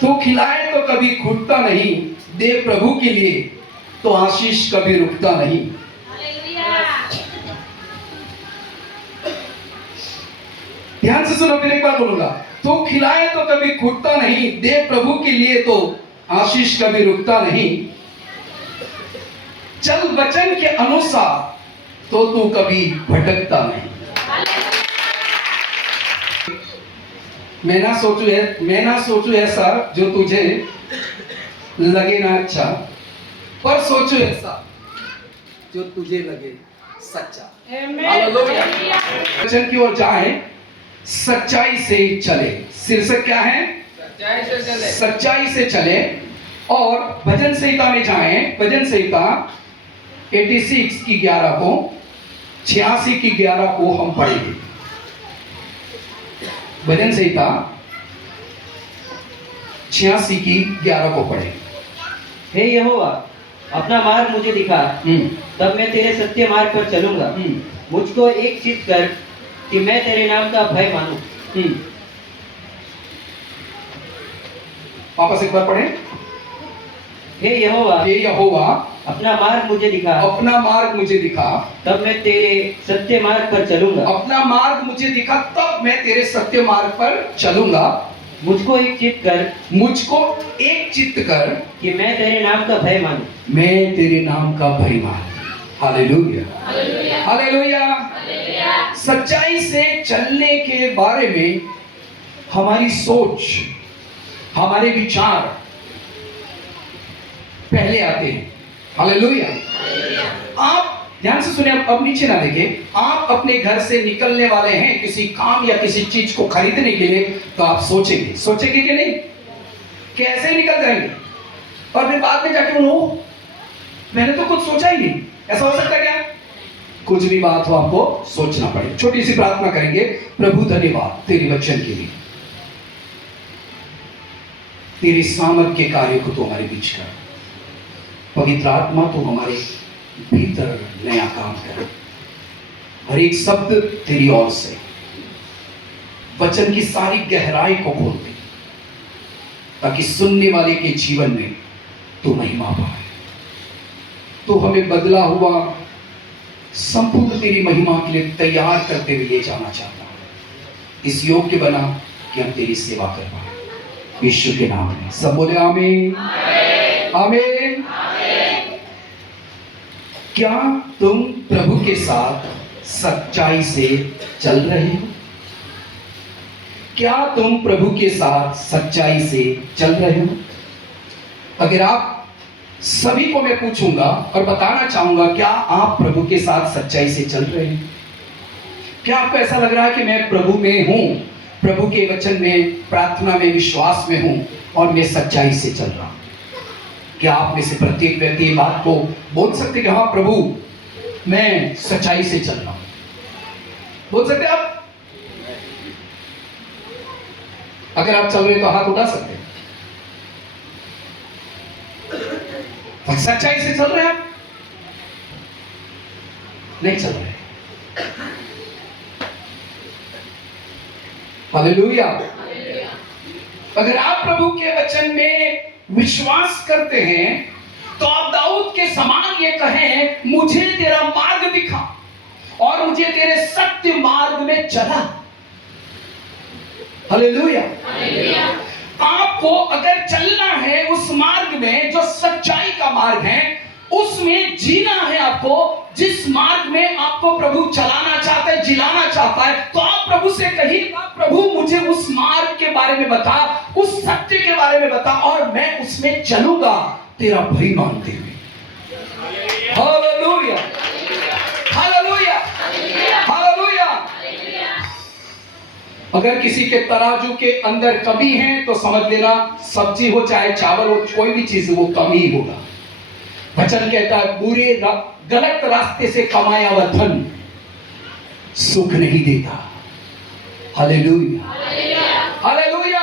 तो खिलाए तो कभी घुटता नहीं, दे प्रभु के लिए तो आशीष कभी रुकता नहीं। ध्यान से सुनो, फिर एक बार बोलूंगा। तो खिलाए तो कभी घुटता नहीं, दे प्रभु के लिए तो आशीष कभी रुकता नहीं। चल वचन के अनुसार तो तू कभी भटकता नहीं। मैं ना सोचू ऐसा जो तुझे लगे ना अच्छा, पर सोचो ऐसा जो तुझे लगे सच्चा। वचन की ओर जाए, सच्चाई से चले। शीर्षक क्या है? सच्चाई से चले। और भजन संहिता में जाएं। भजन संहिता 86 की 11 को, 86 की 11 को हम पढ़ेंगे। भजन संहिता 86 की 11 को पढ़ेंगे। हे यहोवा, अपना मार्ग मुझे दिखा, तब मैं तेरे सत्य मार्ग पर चलूंगा। मुझको एक चित्त कर कि मैं तेरे नाम का भय मानूं। वापस एक बार पढ़ें। हे यहोवा, अपना मार्ग मुझे दिखा, अपना मार्ग मुझे दिखा, तब मैं तेरे सत्य मार्ग पर चलूंगा। अपना मार्ग मुझे दिखा, तब मैं तेरे सत्य मार्ग पर चलूंगा। मुझको एक चित्त कर कि मैं तेरे नाम का भय मानूं। मैं तेरे नाम का भय मानूं। Hallelujah, hallelujah. सच्चाई से चलने के बारे में हमारी सोच, हमारे विचार पहले आते हैं। हालेलुया। आप ध्यान से सुनिए, अब नीचे ना देखें। आप अपने घर से निकलने वाले हैं किसी काम या किसी चीज को खरीदने के लिए, तो आप सोचेंगे कि नहीं, कैसे निकल जाएंगे, और फिर बाद में जाके बोलो मैंने तो कुछ सोचा ही नहीं। ऐसा हो सकता है क्या? कुछ भी बात हो आपको सोचना पड़े। छोटी सी प्रार्थना करेंगे। प्रभु धन्यवाद तेरे वचन के लिए, तेरी सामर्थ के कार्य को तो हमारे बीच कर। पवित्र आत्मा तो हमारे भीतर नया काम कर। हर एक शब्द तेरी ओर से वचन की सारी गहराई को खोल दे, ताकि सुनने वाले के जीवन में तू महिमा पाए। तो हमें बदला हुआ संपूर्ण तेरी महिमा के लिए तैयार करते हुए ले जाना चाहता है। इस योग्य बना कि हम तेरी सेवा कर पाए। यीशु के नाम में सब बोले आमीन, आमीन। क्या तुम प्रभु के साथ सच्चाई से चल रहे हो? क्या तुम प्रभु के साथ सच्चाई से चल रहे हो? अगर आप सभी को मैं पूछूंगा और बताना चाहूंगा, क्या आप प्रभु के साथ सच्चाई से चल रहे हैं? क्या आपको ऐसा लग रहा है कि मैं प्रभु में हूं, प्रभु के वचन में, प्रार्थना में, विश्वास में हूं और मैं सच्चाई से चल रहा हूं? क्या आप में से प्रत्येक व्यक्ति ये बात को बोल सकते कि हाँ प्रभु मैं सच्चाई से चल रहा हूं? बोल सकते आप? अगर आप चल रहे तो हाथ उठा सकते हैं। सच्चाई से चल रहे हैं आप? नहीं चल रहे। हालेलुया। अगर आप प्रभु के वचन में विश्वास करते हैं तो आप दाऊद के समान ये कहें, मुझे तेरा मार्ग दिखा और मुझे तेरे सत्य मार्ग में चला। हालेलुया। आपको अगर चलना है उस मार्ग में जो सच्चाई का मार्ग है, उसमें जीना है आपको, जिस मार्ग में आपको प्रभु चलाना चाहता है, जिलाना चाहता है, तो आप प्रभु से कहिए, प्रभु मुझे उस मार्ग के बारे में बता, उस सत्य के बारे में बता और मैं उसमें चलूंगा तेरा भय मानते हुए। Hallelujah, hallelujah, hallelujah. अगर किसी के तराजू के अंदर कमी है तो समझ लेना, सब्जी हो चाहे चावल हो, कोई भी चीज हो, वो कमी ही होगा। वचन कहता है बुरे गलत रास्ते से कमाया हुआ धन सुख नहीं देता। Hallelujah, hallelujah.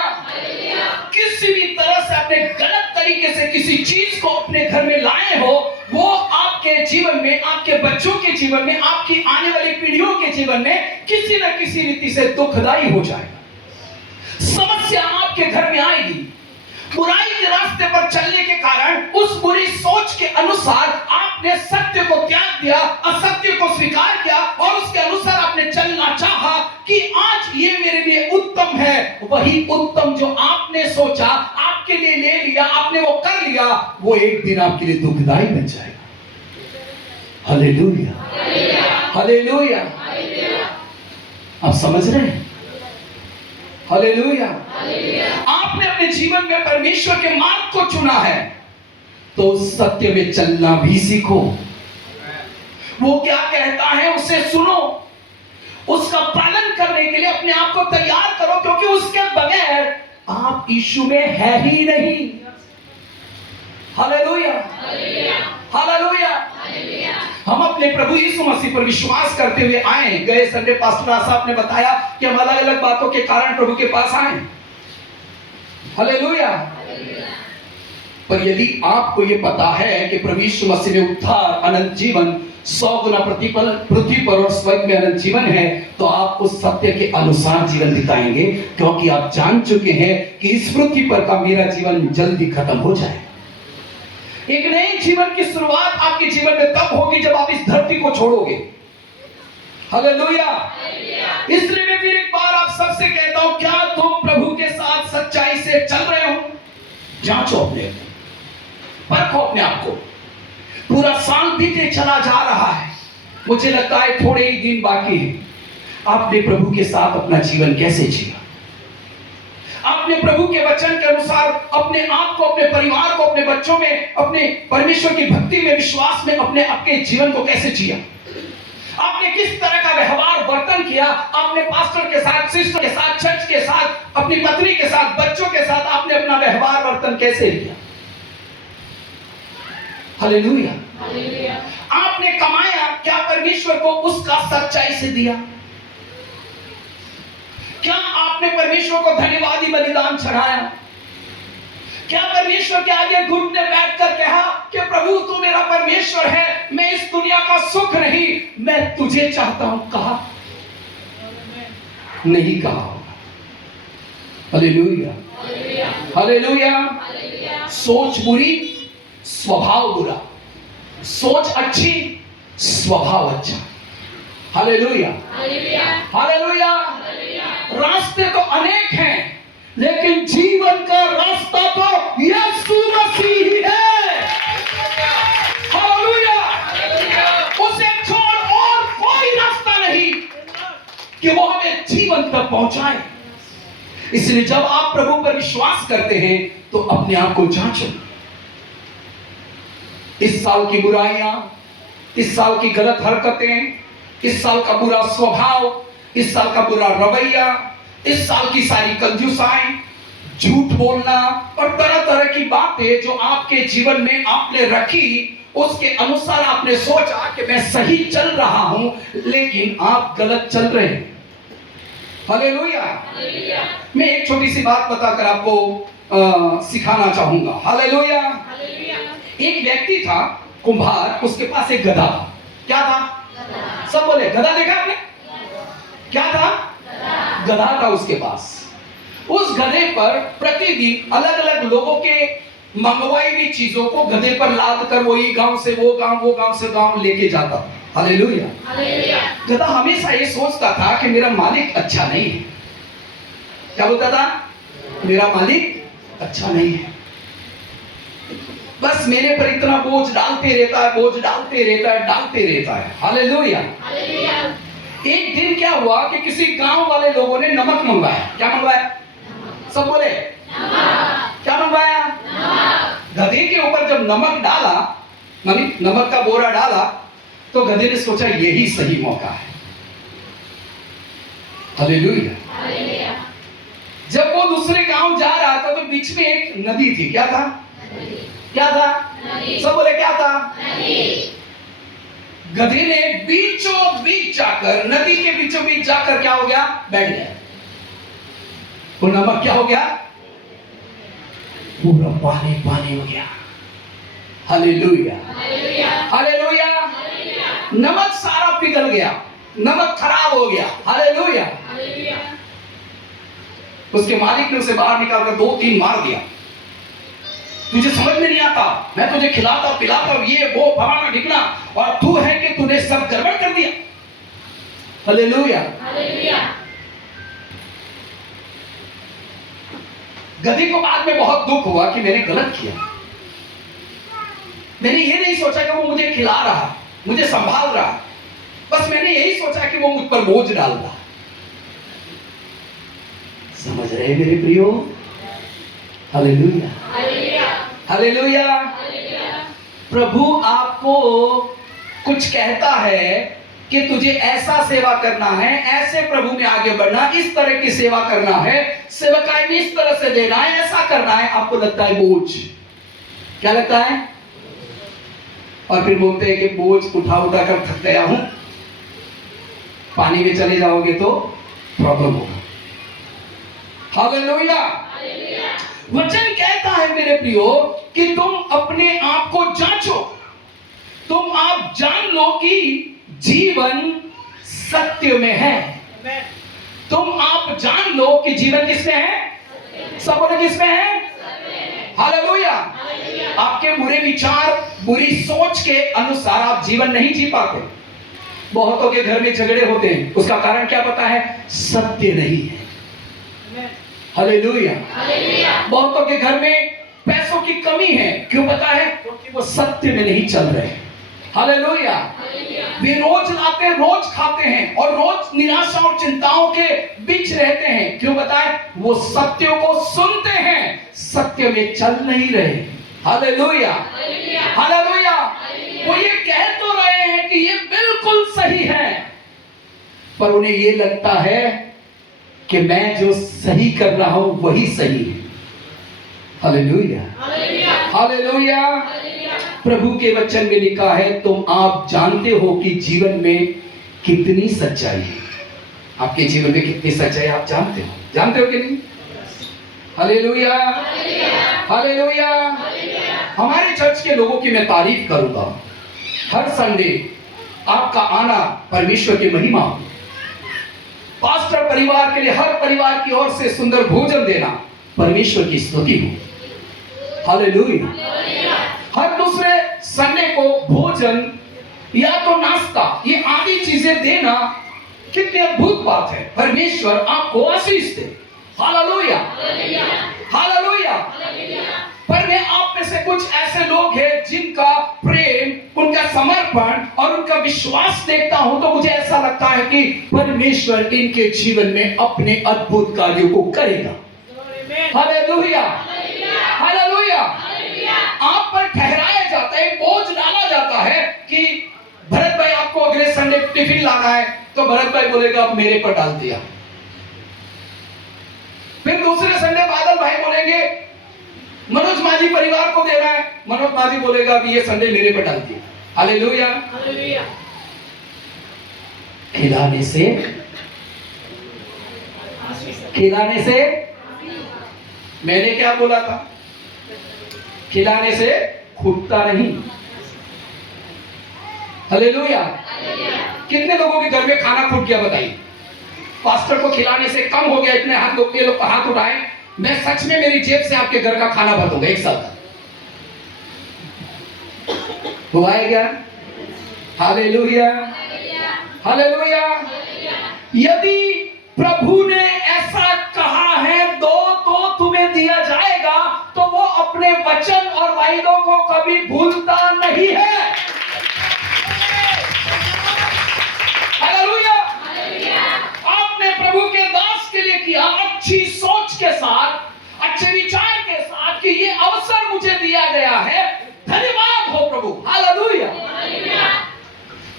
किसी भी तरह से अपने गलत तरीके से किसी चीज को अपने घर में लाए हो, वो आपके जीवन में, आपके बच्चों के जीवन में, आपकी आने वाली पीढ़ियों के जीवन में किसी न किसी रीति से दुखदाई हो जाएगा। समस्या आपके घर में आएगी, चलने के कारण, उस बुरी सोच के अनुसार आपने सत्य को त्याग दिया, असत्य को स्वीकार किया और उसके अनुसार आपने चलना चाहा कि आज ये मेरे लिए उत्तम है। वही उत्तम जो आपने सोचा, आपके लिए ले लिया, आपने वो कर लिया, वो एक दिन आपके लिए दुखदाई बन जाएगा। Hallelujah, hallelujah. आप समझ रहे हैं? हालेलुया। आपने अपने जीवन में परमेश्वर के मार्ग को चुना है, तो उस सत्य में चलना भी सीखो। वो क्या कहता है उसे सुनो, उसका पालन करने के लिए अपने आप को तैयार करो, क्योंकि उसके बगैर आप यीशु में है ही नहीं। Hallelujah, hallelujah. हम अपने प्रभु यीशु मसीह पर विश्वास करते हुए आए। गए संडे पास्टर साहब ने बताया कि हम अलग अलग बातों के कारण प्रभु के पास आए। हालेलुया। पर यदि आपको यह पता है कि प्रभु यीशु मसीह में उद्धार, अनंत जीवन, 100 गुना प्रतिफल पृथ्वी पर और स्वर्ग में अनंत जीवन है, तो आप उस सत्य के अनुसार जीवन बिताएंगे, क्योंकि आप जान चुके हैं कि इस पृथ्वी पर का मेरा जीवन जल्दी खत्म हो जाए। एक नए जीवन की शुरुआत आपके जीवन में तब होगी जब आप इस धरती को छोड़ोगे। हालेलुया। इसलिए मैं फिर एक बार आप सबसे कहता हूं, क्या तुम प्रभु के साथ सच्चाई से चल रहे हो? जांचो अपने, परखो अपने आप को। पूरा साल बीते चला जा रहा है, मुझे लगता है थोड़े ही दिन बाकी है। आपने प्रभु के साथ अपना जीवन कैसे जिया? आपने प्रभु के वचन के अनुसार अपने आप को, अपने परिवार को, अपने बच्चों में, अपने परमेश्वर की भक्ति में, विश्वास में अपने आपके जीवन को कैसे जिया? आपने किस तरह का व्यवहार वर्तन किया? आपने पास्टर के साथ, सिस्टर के साथ, चर्च के साथ, अपनी पत्नी के साथ, बच्चों के साथ आपने अपना व्यवहार वर्तन कैसे किया? हालेलुया। आपने कमाया क्या परमेश्वर को उसका सच्चाई से दिया? क्या आपने परमेश्वर को धन्यवादी बलिदान चढ़ाया? क्या परमेश्वर के आगे घुटने बैठकर कहा कि प्रभु तू मेरा परमेश्वर है, मैं इस दुनिया का सुख नहीं, मैं तुझे चाहता हूं? कहा? नहीं कहा होगा। Hallelujah, hallelujah. सोच बुरी, स्वभाव बुरा। सोच अच्छी, स्वभाव अच्छा। Hallelujah, hallelujah. रास्ते तो अनेक हैं, लेकिन जीवन का रास्ता तो यीशु मसीह ही है। हालेलुया। उसे छोड़ और कोई रास्ता नहीं कि वो हमें जीवन तक पहुंचाए। इसलिए जब आप प्रभु पर विश्वास करते हैं तो अपने आप को जांचो। इस साल की बुराइयां, इस साल की गलत हरकतें, इस साल का बुरा स्वभाव, इस साल का बुरा रवैया, इस साल की सारी कंजूसाई, झूठ बोलना और तरह तरह की बातें जो आपके जीवन में आपने रखी, उसके अनुसार आपने सोचा कि मैं सही चल रहा हूं, लेकिन आप गलत चल रहे हैं। हालेलुया। मैं एक छोटी सी बात बताकर आपको सिखाना चाहूंगा। हालेलुया। एक व्यक्ति था, कुम्हार, उसके पास एक गधा था। क्या था? सब बोले गधा। देखा आपने? क्या था? गधा था उसके पास। उस गधे पर प्रतिदिन अलग अलग लोगों के मंगवाई हुई चीजों को गधे पर लाद कर वही गांव से वो गांव, वो गांव से गांव लेके जाता था। हालेलुया। गधा हमेशा ये सोचता था कि मेरा मालिक अच्छा नहीं है। क्या बोलता था? मेरा मालिक अच्छा नहीं है, बस मेरे पर इतना बोझ डालते रहता है, बोझ डालते रहता है, डालते रहता है। हालेलुया। एक दिन क्या हुआ कि किसी गांव वाले लोगों ने नमक मंगवाया। क्या मंगवाया? सब बोले क्या मंगवाया? गधे के ऊपर जब नमक डाला, नमक का बोरा डाला, तो गधे ने सोचा यही सही मौका है। हालेलुया। जब वो दूसरे गांव जा रहा था तो बीच में एक नदी थी। क्या था? क्या था? सब बोले क्या था? गधे ने बीचों बीच जाकर, नदी के बीचों बीच जाकर क्या हो गया? बैठ गया। वो नमक क्या हो गया? पूरा पानी पानी हो गया। Hallelujah, hallelujah. नमक सारा पिघल गया, नमक खराब हो गया। हालेलुया। उसके मालिक ने उसे बाहर निकालकर 2-3 मार दिया। तुझे समझ में नहीं आता, मैं तुझे खिलाता पिलाता ये वो फलाना ढिकना, और तू है कि तूने सब गड़बड़ कर दिया। हालेलुया। गधी को बाद में बहुत दुख हुआ कि मैंने गलत किया। मैंने ये नहीं सोचा कि वो मुझे खिला रहा, मुझे संभाल रहा, बस मैंने यही सोचा कि वो मुझ पर बोझ डाल रहा। समझ रहे मेरे प्रियो? Hallelujah, hallelujah. प्रभु आपको कुछ कहता है कि तुझे ऐसा सेवा करना है, ऐसे प्रभु में आगे बढ़ना, इस तरह की सेवा करना है, सेवकाई में इस तरह से देना है, ऐसा करना है। आपको लगता है बोझ, क्या लगता है? और फिर बोलते हैं कि बोझ उठा उठा कर थक गया हूं। पानी में चले जाओगे तो प्रॉब्लम होगा। हालेलुया। वचन कहता है मेरे प्रियो कि तुम अपने आप को जांचो, तुम आप जान लो कि जीवन सत्य में है। तुम आप जान लो कि जीवन किसमें है? सब बोले किसमें है? हालेलुया। आपके बुरे विचार, बुरी सोच के अनुसार आप जीवन नहीं जी पाते। बहुतों के घर में झगड़े होते हैं, उसका कारण क्या पता है? सत्य नहीं है। हालेलुया। बहुतों के घर में पैसों की कमी है, क्यों पता है? क्योंकि वो सत्य में नहीं चल रहे। हालेलुया। वे रोज लाते हैं, रोज खाते हैं और रोज निराशा और चिंताओं के बीच रहते हैं, क्यों बताएं? वो सत्य को सुनते हैं, सत्य में चल नहीं रहे। Hallelujah, hallelujah. वो ये कह तो रहे हैं कि ये बिल्कुल सही है, पर उन्हें ये लगता है कि मैं जो सही कर रहा हूं वही सही है। Hallelujah, hallelujah. प्रभु के वचन में लिखा है, तुम आप जानते हो कि जीवन में कितनी सच्चाई है। आपके जीवन में कितनी सच्चाई आप जानते हो कि नहीं? Hallelujah, hallelujah. हमारे चर्च के लोगों की मैं तारीफ करूंगा। हर संडे आपका आना परमेश्वर की महिमा हो। पास्टर परिवार के लिए हर परिवार की ओर से सुंदर भोजन देना परमेश्वर की स्तुति हो। हालेलुया। हर दूसरे संडे को भोजन या तो नाश्ता, ये आदि चीजें देना कितनी अद्भुत बात है। परमेश्वर आपको आशीष दे। Hallelujah, hallelujah. पर मैं आप में से कुछ ऐसे लोग हैं जिनका प्रेम, उनका समर्पण और उनका विश्वास देखता हूं तो मुझे ऐसा लगता है कि परमेश्वर इनके जीवन में अपने अद्भुत कार्यों को करेगा। Hallelujah, hallelujah. आप पर ठहराया जाता है, बोझ डाला जाता है कि भरत भाई आपको अगले संडे टिफिन लाना है, तो भरत भाई बोलेगा अब मेरे पर डाल दिया। फिर दूसरे संडे बादल भाई बोलेंगे मनोज माझी परिवार को देना है, मनोज माझी बोलेगा अब ये संडे मेरे पर डाल दिया। Hallelujah, hallelujah. खिलाने से मैंने क्या बोला था? खिलाने से खूबता नहीं। हालेलुया। कितने लोगों के घर में खाना खूब गया बताइए? पास्टर को खिलाने से कम हो गया, इतने हाथ लोग हाथ उठाए। मैं सच में मेरी जेब से आपके घर का खाना भर दूंगा एक साथ। हुआ है क्या? Hallelujah, hallelujah. यदि प्रभु ने ऐसा कहा है दो तो तुम्हें दिया जाएगा, तो वो अपने वचन और वायदों को कभी भूलता नहीं है। हालेलुया। आपने प्रभु के दास के लिए किया, अच्छी सोच के साथ, अच्छे विचार के साथ कि ये अवसर मुझे दिया गया है, धन्यवाद हो प्रभु। हालेलुया।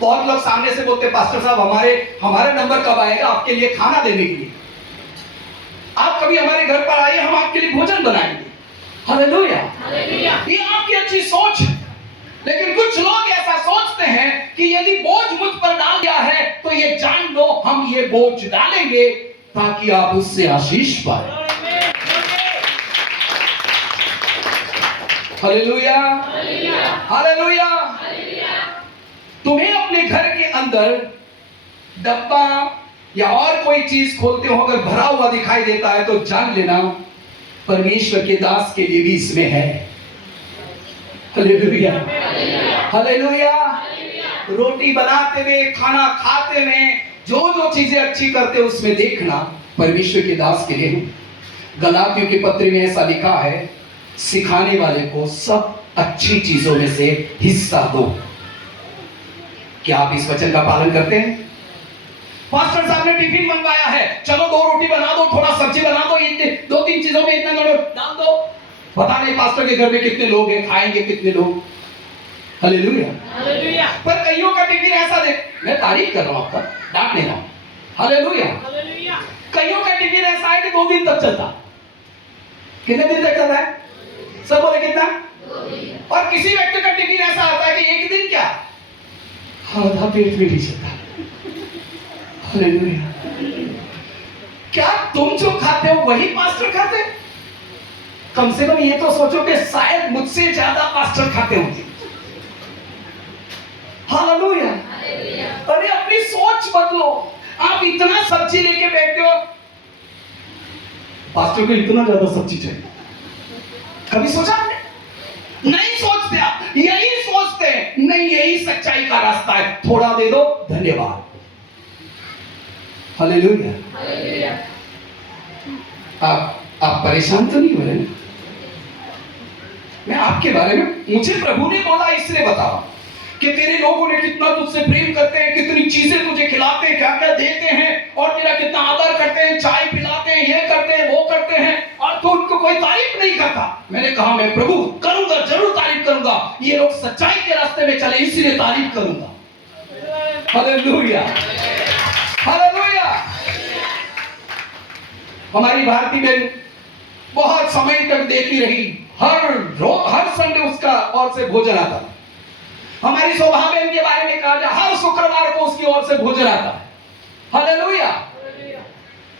बहुत लोग सामने से बोलते पास्टर साहब हमारे नंबर कब आएगा आपके लिए खाना देने के लिए? आप कभी हमारे घर पर आइए, हम आपके लिए भोजन बनाएंगे। हालेलुया। ये आपकी अच्छी सोच है, लेकिन कुछ लोग ऐसा सोचते हैं कि यदि बोझ मुझ पर डाल दिया है तो ये जान लो हम ये बोझ डालेंगे ताकि आप उससे आशीष पाए। Hallelujah, hallelujah. तुम्हें अपने घर के अंदर डब्बा या और कोई चीज खोलते हो अगर भरा हुआ दिखाई देता है तो जान लेना परमेश्वर के दास के लिए भी इसमें है। Hallelujah, hallelujah. रोटी बनाते हुए, खाना खाते हुए, जो जो चीजें अच्छी करते हैं उसमें देखना परमेश्वर के दास के लिए है। गलातियों के पत्र में ऐसा लिखा है, सिखाने वाले को सब अच्छी चीजों में से हिस्सा दो। क्या आप इस वचन का पालन करते हैं? पास्टर साहब ने टिफिन मंगवाया है, चलो 2 रोटी बना दो, थोड़ा सब्जी बना दो, 2-3 चीजों में इतना डाल दो। पता नहीं पास्टर के घर में कितने लोग हैं, खाएंगे कितने लोग। Hallelujah, hallelujah. पर कईयों का टिफिन ऐसा देख, मैं तारीफ कर रहा हूं आपका, डांट नहीं रहा हूं। Hallelujah, hallelujah. कईयों का टिफिन ऐसा है कि 2 दिन तक चलता। कितने दिन तक चलता है? सब बोले कितना? 2 दिन। और किसी व्यक्ति का टिफिन ऐसा आता है कि एक दिन क्या, आधा पेट भी नहीं चलता। हालेलुया। क्या तुम जो खाते हो वही पास्टर खाते? कम से कम ये तो सोचो कि शायद मुझसे ज्यादा पास्टर खाते होंगे। हालेलुया, अरे अपनी सोच बदलो। आप इतना सब्जी लेके बैठते हो, पास्टर को इतना ज्यादा सब्जी चाहिए, कभी सोचा आपने? नहीं सोचते। आप यही सोचते हैं, नहीं यही सच्चाई का रास्ता है, थोड़ा दे दो, धन्यवाद। Hallelujah, hallelujah. आप परेशान तो नहीं हो रहे? मैं आपके बारे में, मुझे प्रभु ने बोला इसलिए बताओ कि तेरे लोगों ने कितना तुझसे प्रेम करते हैं, कितनी चीजें तुझे खिलाते हैं, क्या क्या देते हैं, और तेरा कितना आदर करते हैं, चाय पिलाते हैं, ये करते हैं, वो करते हैं, और तू उनको कोई तारीफ नहीं करता। मैंने कहा मैं प्रभु करूंगा, जरूर तारीफ करूंगा। ये लोग सच्चाई के रास्ते में चले, इसलिए तारीफ करूंगा। Hallelujah, hallelujah. हमारी भारती बहन बहुत समय तक देती रही, हर संडे उसका और से भोजन आता। हमारी शोभा बहन के बारे में कहा जाए, हर शुक्रवार को उसकी ओर से भोजन आता है। हालेलुया।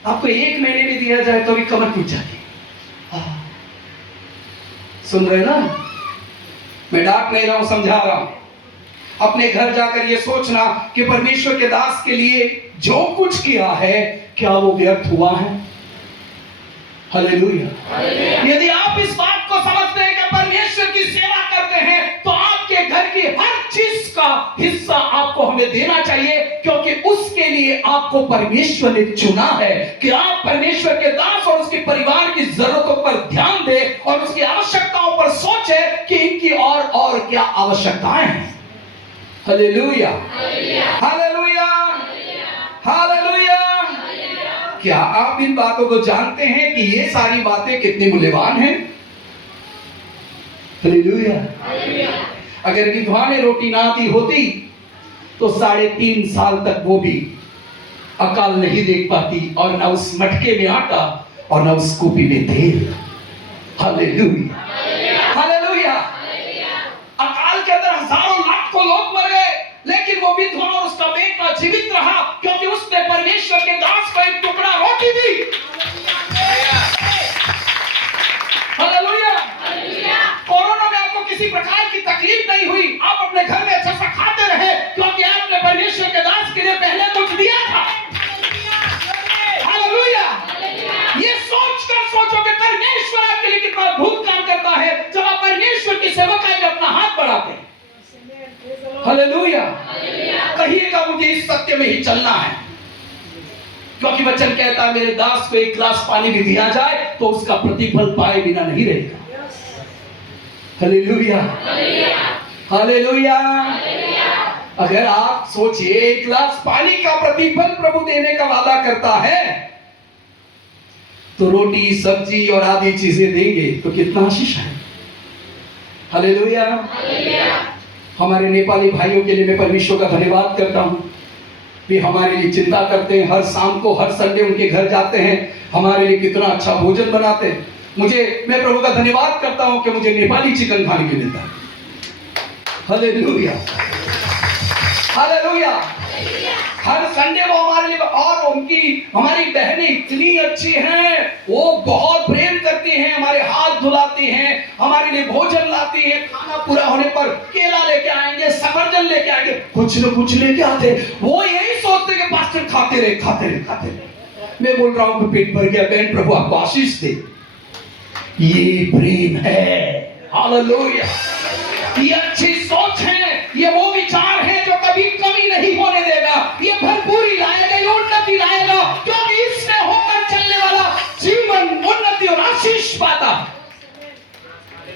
आपको 1 महीने में दिया जाए तो भी कमर टूट जाती है। सुन रहे ना? मैं डांट नहीं रहा हूं, समझा रहा हूं। अपने घर जाकर ये सोचना कि परमेश्वर के दास के लिए जो कुछ किया है, क्या वो व्यर्थ हुआ है? हालेलुया। यदि आप इस बात को समझते हैं कि परमेश्वर की सेवा करते हैं, तो आपके घर की हर चीज का हिस्सा आपको हमें देना चाहिए, क्योंकि उसके लिए आपको परमेश्वर ने चुना है कि आप परमेश्वर के दास और उसके परिवार की जरूरतों पर ध्यान दें और उसकी आवश्यकताओं पर सोचें कि इनकी और क्या आवश्यकताएं हैं। Hallelujah, hallelujah, hallelujah. क्या आप इन बातों को जानते हैं कि ये सारी बातें कितनी मूल्यवान हैं? हालेलुया। अगर विधवा ने रोटी ना दी होती तो 3.5 साल तक वो भी अकाल नहीं देख पाती, और ना उस मटके में आटा और ना उस कूपी में तेल। Hallelujah, hallelujah. अकाल के अंदर हजारों लाखों लोग मर गए, लेकिन वो विधवा और उसका बेटा जीवित रहा, क्योंकि उसने परमेश्वर के दास को एक टुकड़ा रोटी दी। हालेलुया। कोरोना में आपको किसी प्रकार की तकलीफ नहीं हुई, आप अपने घर में अच्छा सा खाते रहे, क्योंकि आपने परमेश्वर के दास के लिए पहले कुछ दिया था। हालेलुया। ये सोचकर सोचो कि परमेश्वर आपके लिए कितना अद्भुत काम करता है जब आप परमेश्वर की सेवकाई में अपना हाथ बढ़ाते हैं। हालेलुया। कहिएगा मुझे इस सत्य में ही चलना है, क्योंकि वचन कहता है मेरे दास को 1 गिलास पानी भी दिया जाए तो उसका प्रतिफल पाए बिना नहीं रहेगा। Hallelujah, hallelujah. अगर आप सोचिए 1 गिलास पानी का प्रतिफल प्रभु देने का वादा करता है, तो रोटी सब्जी और आदि चीजें देंगे तो कितना आशीष है। हालेलुया। हमारे नेपाली भाइयों के लिए मैं परमेश्वर का धन्यवाद करता हूं, वे हमारे लिए चिंता करते हैं, हर शाम को हर संडे उनके घर जाते हैं, हमारे लिए कितना अच्छा भोजन बनाते हैं। मैं प्रभु का धन्यवाद करता हूं कि मुझे नेपाली चिकन खाने को मिलता है। Hallelujah, hallelujah. हर संडे वो हमारे लिए, और हमारी बहनें इतनी अच्छी हैं, वो बहुत प्रेम करती हैं, हमारे हाथ धुलाती हैं, हमारे लिए भोजन लाती हैं, खाना पूरा होने पर केला लेके आएंगे, सफरजन लेके आएंगे, कुछ न कुछ लेके आते। वो यही सोचते कि पास्टर खाते रहे, खाते रहे, खाते रहे। मैं बोल रहा हूं कि पेट भर गया, बहन प्रभु आपको आशीष दे। ये प्रेम है। हालेलुया, ये अच्छी सोच है, ये वो विचार है जो कभी कमी नहीं होने देगा। ये भरपूरी लाएगा, ये उन्नति लाएगा, क्योंकि इससे होकर चलने वाला जीवन उन्नति और आशीष पाता है।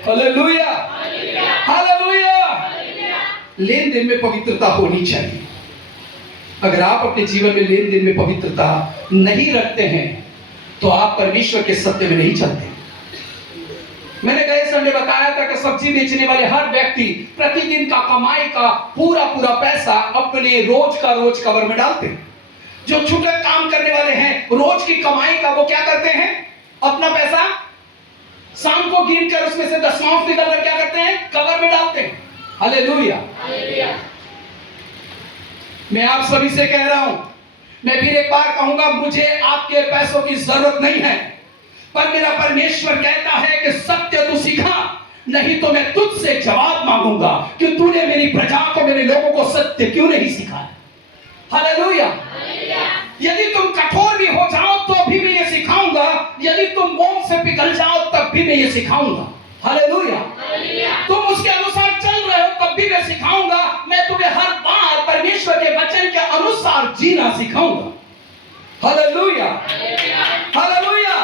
Hallelujah, hallelujah. लेन देन में पवित्रता होनी चाहिए। अगर आप अपने जीवन में लेन देन में पवित्रता नहीं रखते हैं तो आप परमेश्वर के सत्य में नहीं चलते। मैंने गए संडे बताया था कि सब्जी बेचने वाले हर व्यक्ति प्रतिदिन का कमाई का पूरा पूरा पैसा अपने रोज का रोज कवर में डालते हैं। जो छुटक काम करने वाले हैं, रोज की कमाई का वो क्या करते हैं, अपना पैसा शाम को गिन कर उसमें से 10वां निकाल कर क्या करते हैं, कवर में डालते हैं। हालेलुया। मैं आप सभी से कह रहा हूं, मैं फिर एक बार कहूंगा, मुझे आपके पैसों की जरूरत नहीं है, पर मेरा परमेश्वर कहता है कि सत्य तू सीखा, नहीं तो मैं तुझसे जवाब मांगूंगा कि तूने मेरी प्रजा को, मेरे लोगों को सत्य क्यों नहीं सिखाया। हालेलुया। यदि तुम कठोर भी हो जाओ तो भी मैं ये सिखाऊंगा, यदि तुम मोम से पिघल जाओ तब भी मैं ये सिखाऊंगा। हालेलुया। तुम उसके अनुसार चल रहे हो तब भी मैं सिखाऊंगा। मैं तुम्हें हर बार परमेश्वर के वचन के अनुसार जीना सिखाऊंगा। Hallelujah, hallelujah.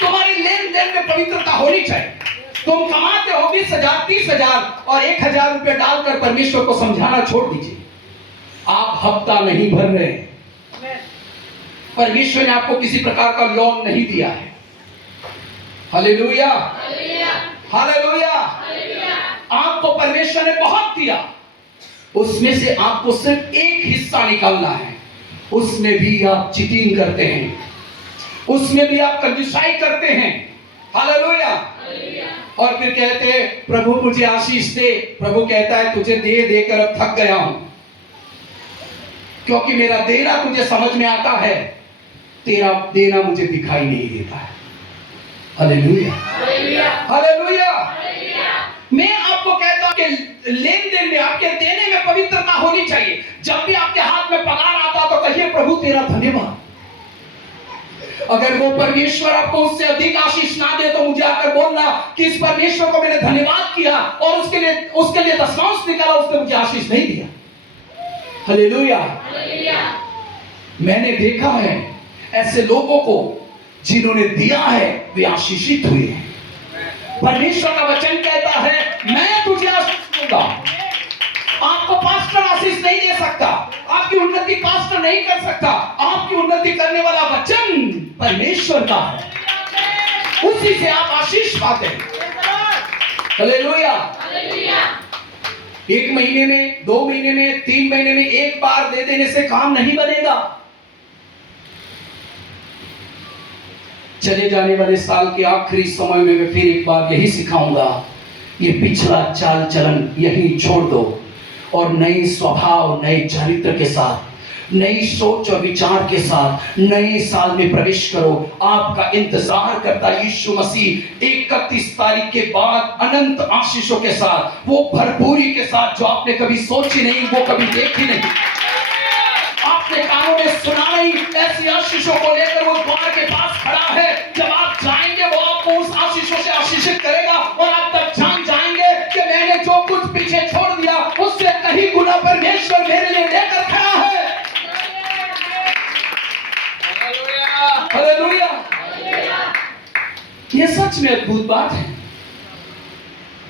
तुम्हारी लेन देन में पवित्रता होनी चाहिए। तुम कमाते हो 20,000, 30,000 और 1,000 रुपए डालकर परमेश्वर को समझाना छोड़ दीजिए। आप हफ्ता नहीं भर रहे हैं। परमेश्वर ने आपको किसी प्रकार का लोन नहीं दिया है। Hallelujah, hallelujah. आपको परमेश्वर ने बहुत दिया, उसमें से आपको सिर्फ एक हिस्सा निकालना है। उसमें भी आप चीटिंग करते हैं, उसमें भी आप कंजूसाई करते हैं। हालेलुया। और फिर कहते हैं प्रभु मुझे आशीष दे। प्रभु कहता है तुझे दे देकर अब थक गया हूं, क्योंकि मेरा देना तुझे समझ में आता है, तेरा देना मुझे दिखाई नहीं देता है। Hallelujah, hallelujah. मैं आपको कहता हूं कि लेन देन में, आपके देने में पवित्रता होनी चाहिए। जब भी आपके हाथ में पगार आता तो कहिए प्रभु तेरा धन्यवाद। अगर वो परमेश्वर आपको उससे अधिक आशीष ना दे तो मुझे आकर बोलना कि इस परमेश्वर को मैंने धन्यवाद किया और उसके लिए 10वां निकाला, उसने मुझे आशीष नहीं दिया। हालेलुया। मैंने देखा है ऐसे लोगों को जिन्होंने दिया है वे आशीषित हुए हैं। परमेश्वर का वचन कहता है मैं तुझे आशीष दूंगा। आपको पास्टर आशीष नहीं दे सकता, आपकी उन्नति पास्टर नहीं कर सकता। आपकी उन्नति करने वाला वचन परमेश्वर का है, उसी से आप आशीष पाते हैं। हालेलुया। 1 महीने में, 2 महीने में, 3 महीने में एक बार दे देने से काम नहीं बनेगा। चले जाने वाले साल के आखिरी समय में मैं फिर एक बार यही सिखाऊंगा, ये पिछला चाल चलन यही छोड़ दो और नई स्वभाव, नए चरित्र के साथ, नई सोच और विचार के साथ नए साल में प्रवेश करो। आपका इंतजार करता यीशु मसीह 31 तारीख के बाद अनंत आशीषों के साथ, वो भरपूरी के साथ जो आपने कभी सोची नहीं, वो कभी देखी नहीं, आपने कानों में सुना नहीं। ऐसी आशीषों को लेकर वो द्वार के पास खड़ा है। जब आप जाएंगे वो आपको उस आशीषों से आशीषित करेगा और आप तब जान जाएंगे कि मैंने जो कुछ पीछे छोड़ दिया उससे कहीं गुना परमेश्वर मेरे लिए लेकर खड़ा है। हालेलुया। ये सच में अद्भुत बात है।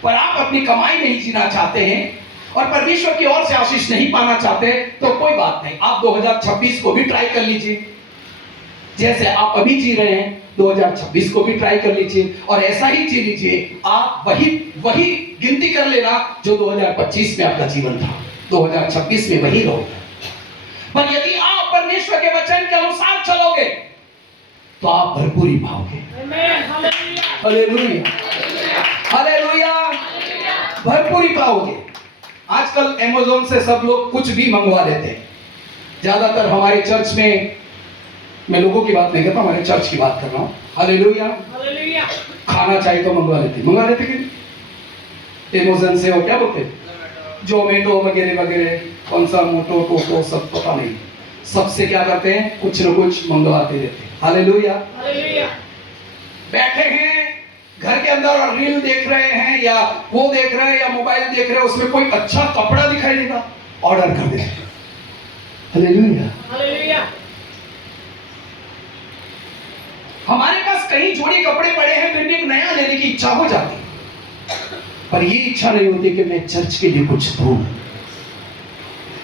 पर आप अपनी कमाई में ही जीना चाहते हैं और परमेश्वर की ओर से आशीष नहीं पाना चाहते तो कोई बात नहीं, आप 2026 को भी ट्राई कर लीजिए। जैसे आप अभी जी रहे हैं 2026 को भी ट्राई कर लीजिए और ऐसा ही जी लीजिए। आप वही गिनती कर लेना जो 2025 में आपका जीवन था, 2026 में वही रहोगे। पर यदि आप परमेश्वर के वचन के अनुसार चलोगे तो आप भरपूरी पाओगे। Hallelujah, hallelujah. भरपूरी पाओगे। आजकल अमेज़न से सब लोग कुछ भी मंगवा लेते हैं। ज्यादातर हमारे चर्च में, मैं लोगों की बात नहीं करता, हमारे चर्च की बात कर रहा हूँ। हालेलुया। खाना चाहिए तो मंगवा लेते कि अमेज़न से, और क्या बोलते हैं, जोमेटो वगैरह वगैरह, कौन सा मोटो टोटो, सब पता नहीं, सबसे क्या करते हैं, कुछ न कुछ मंगवाते रहते हैं। हालेलुया। बैठे हैं घर के अंदर रील देख रहे हैं या वो देख रहे हैं या मोबाइल देख रहे हैं, उसमें कोई अच्छा कपड़ा दिखाई देगा, ऑर्डर कर दे। हालेलुया। हमारे पास कई जोड़ी कपड़े पड़े हैं, फिर भी एक नया लेने की इच्छा हो जाती है, पर ये इच्छा नहीं होती कि मैं चर्च के लिए कुछ दूं,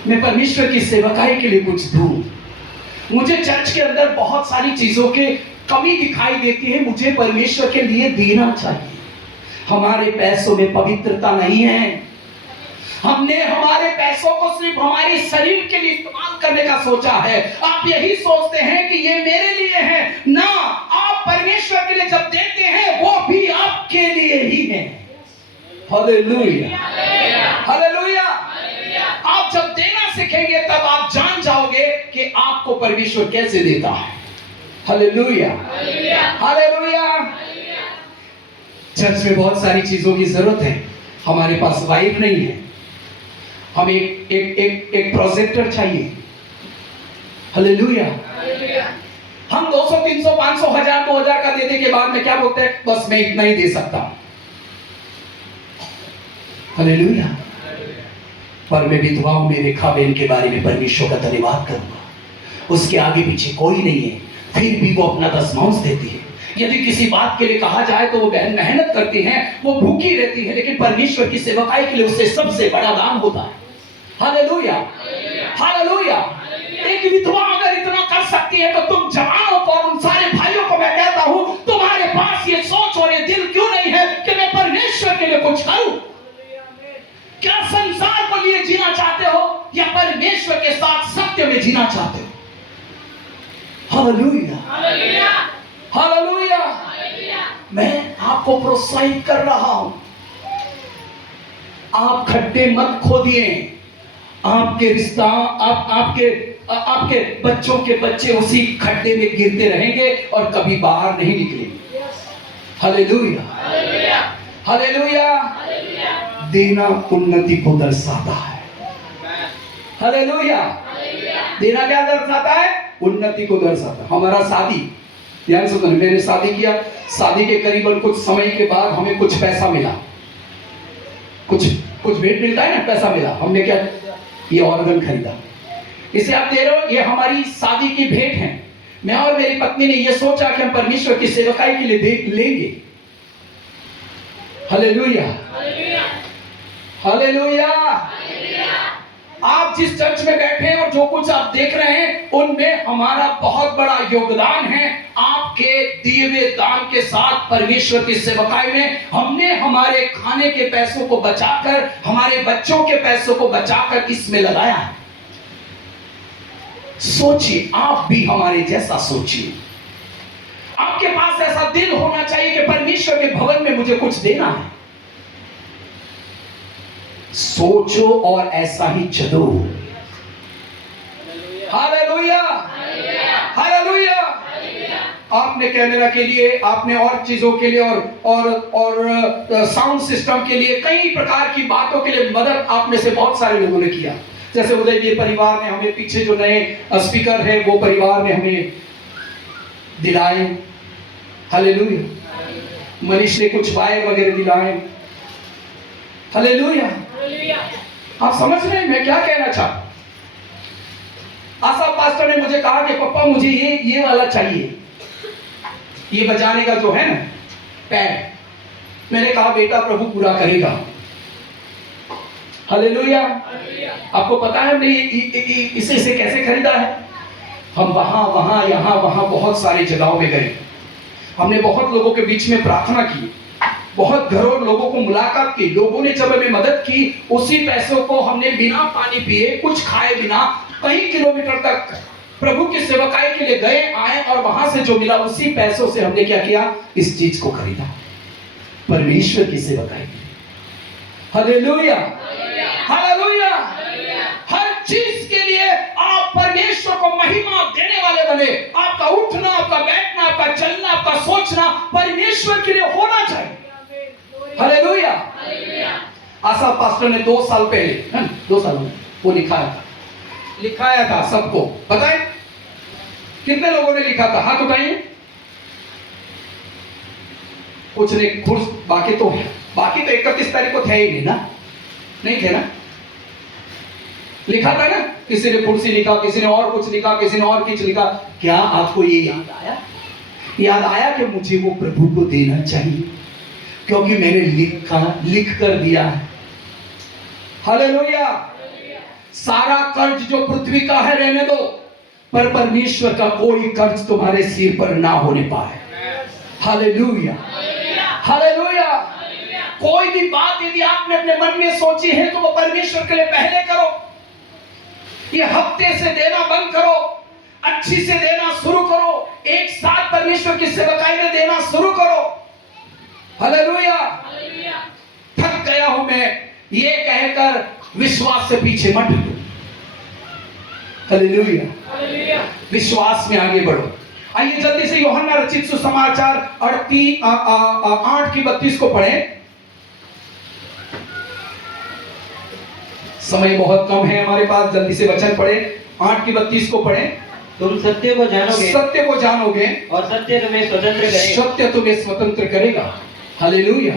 मैं परमेश्वर की सेवकाई के लिए कुछ दूं। मुझे चर्च के अंदर बहुत सारी चीजों की कमी दिखाई देती है, मुझे परमेश्वर के लिए देना चाहिए। हमारे पैसों में पवित्रता नहीं है। हमने हमारे पैसों को सिर्फ हमारे शरीर के लिए इस्तेमाल करने का सोचा है। आप यही सोचते हैं कि ये मेरे लिए है ना, आप परमेश्वर के लिए जब देते हैं वो भी आपके लिए ही है। Hallelujah, hallelujah. आप जब देना सीखेंगे तब आप जान जाओगे कि आपको परमेश्वर कैसे देता है। Hallelujah, hallelujah. चर्च में बहुत सारी चीजों की जरूरत है। हमारे पास वाइफ नहीं है, हमें एक प्रोजेक्टर चाहिए। हालेलुया। हम 200, 300, 500, 1000, 2000 का देने के बाद में क्या बोलते हैं, बस मैं इतना ही दे सकता। हालेलुया। पर मैं विधवाओं में रेखा बहन के बारे में परमेश्वर का धन्यवाद करूंगा। उसके आगे पीछे कोई नहीं है, फिर भी वो अपना दशमांश देती है। यदि किसी बात के लिए कहा जाए तो वो बहन मेहनत करती है, वो भूखी रहती है, लेकिन परमेश्वर की सेवकाई के लिए उससे सबसे बड़ा दान होता है। Hallelujah, hallelujah. एक विधवा अगर इतना कर सकती है तो तुम जवानों को और उन सारे भाइयों को मैं कहता हूं, तुम्हारे पास ये सोच और ये दिल क्यों नहीं है कि मैं परमेश्वर के लिए कुछ करूं? क्या संसार को लिए जीना चाहते हो या परमेश्वर के साथ सत्य में जीना चाहते हो? Hallelujah, hallelujah. मैं आपको प्रोत्साहित कर रहा हूं, आप खड्डे मत खोदिए। आपके रिश्ता, आपके बच्चों के बच्चे उसी खड्डे में गिरते रहेंगे और कभी बाहर नहीं निकलेंगे। Hallelujah, hallelujah. देना उन्नति को दर्शाता है। हालेलुया। देना क्या दर्शाता है? उन्नति को दर्शाता है। हमारा शादी, ध्यान से सुनिए, मैंने शादी किया, शादी के करीबन कुछ समय के बाद हमें कुछ पैसा मिला, कुछ भेंट मिलता है ना, पैसा मिला। हमने क्या, ये ऑर्गन खरीदा। इसे आप दे रहे हो, ये हमारी शादी की भेंट है। मैं और मेरी पत्नी ने ये सोचा कि हम परमेश्वर की सेवकाई के लिए लेंगे। Hallelujah, hallelujah. आप जिस चर्च में बैठे हैं और जो कुछ आप देख रहे हैं, उनमें हमारा बहुत बड़ा योगदान है। आपके दिए हुए दान के साथ परमेश्वर की सेवकाई में हमने हमारे खाने के पैसों को बचाकर, हमारे बच्चों के पैसों को बचाकर इसमें लगाया है। सोचिए, आप भी हमारे जैसा सोचिए। आपके पास ऐसा दिल होना चाहिए कि परमेश्वर के भवन में मुझे कुछ देना है। सोचो और ऐसा ही चलो। Hallelujah, hallelujah. आपने कैमरा के लिए, आपने और चीजों के लिए और साउंड सिस्टम के लिए, कई प्रकार की बातों के लिए मदद आप में से बहुत सारे लोगों ने किया। जैसे उदयवीर परिवार ने हमें, पीछे जो नए स्पीकर है वो परिवार ने हमें दिलाए। हालेलुया। मनीष ने कुछ वायर वगैरह दिलाए। हालेलुया। आप समझ रहे हैं मैं क्या कहना चाहता? आशा पास्टर ने मुझे कहा कि पापा मुझे ये वाला चाहिए, ये बजाने का जो है ना पैड। मैंने कहा बेटा प्रभु पूरा करेगा। हालेलुया। आपको पता है हमने इसे कैसे खरीदा है? हम वहां यहाँ बहुत सारी जगहों में गए, हमने बहुत लोगों के बीच में प्रार्थना की, बहुत घरों लोगों को मुलाकात की। लोगों ने जब हमें मदद की, उसी पैसों को हमने बिना पानी पिए, कुछ खाए बिना कई किलोमीटर तक प्रभु की सेवकाई के लिए गए आए, और वहां से जो मिला उसी पैसों से हमने क्या किया, इस चीज को खरीदा परमेश्वर की सेवकाई। Hallelujah, hallelujah. हर चीज के लिए आप परमेश्वर को महिमा देने वाले बने। आपका उठना, आपका बैठना, आपका चलना, आपका सोचना परमेश्वर के लिए होना चाहिए। हालेलुया। आशा पास्टर ने 2 साल पहले, 2 साल में वो लिखाया था सबको। पता है कितने लोगों ने लिखा था? हाथ उठाइए। कुछ नहीं, खुश बाकी तो 31 तारीख को थे ही नहीं ना, नहीं थे ना, लिखा था ना, किसी ने कुर्सी लिखा, किसी ने और कुछ लिखा, किसी ने और कुछ लिखा। क्या आपको ये याद आया कि मुझे वो प्रभु को देना चाहिए, क्योंकि मैंने लिख कर दिया है। हालेलुया। सारा कर्ज जो पृथ्वी का है रहने दो, पर परमेश्वर का कोई कर्ज तुम्हारे सिर पर ना होने पाए। Hallelujah, hallelujah. कोई भी बात यदि आपने अपने मन में सोची है तो वो परमेश्वर के लिए पहले करो। ये हफ्ते से देना बंद करो, अच्छी से देना शुरू करो, एक साथ परमेश्वर की सेवकाई में देना शुरू करो। हालेलुया। थक गया हूं मैं, ये कहकर विश्वास से पीछे मत हटो। हालेलुया। विश्वास में आगे बढ़ो। आइए जल्दी से यूहन्ना रचित सुसमाचार 8:32 को पढ़ें। समय बहुत कम है हमारे पास, जल्दी से वचन पढ़े। 8:32 को पढ़ें। तुम सत्य को जानोगे, सत्य को जानोगे और सत्य तुम्हें स्वतंत्र करेगा। सत्य तुम्हें स्वतंत्र करेगा। हालेलुया।